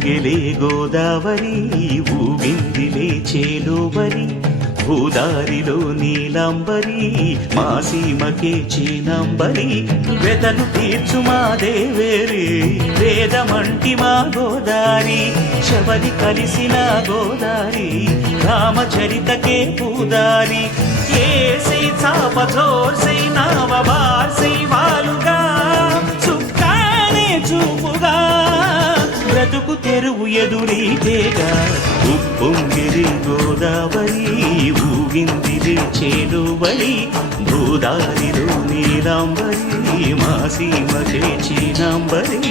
ఉప్పొంగెలే గోదావరి ఊగిందిలే చేలోవరి భూదారిలో నీలాంబరి మా సీమకే చీనాంబరి వెతలు తీర్చు మా దేవేరి వేదమంటి మా గోదారి శబరి కలిసిన గోదారి రామచరితకే పూదారి ఏసై చాప జోర్సై నావ బార్సై వాలుగా చుక్కానే చూపుగా బ్రతుకు తెరువు ఎదురీతేగా ఉప్పొంగిరి గోదావరి ఊగిందిరి చేలువరి భూదారిలో నీలాంబరి మా సీమకే చీనాంబరి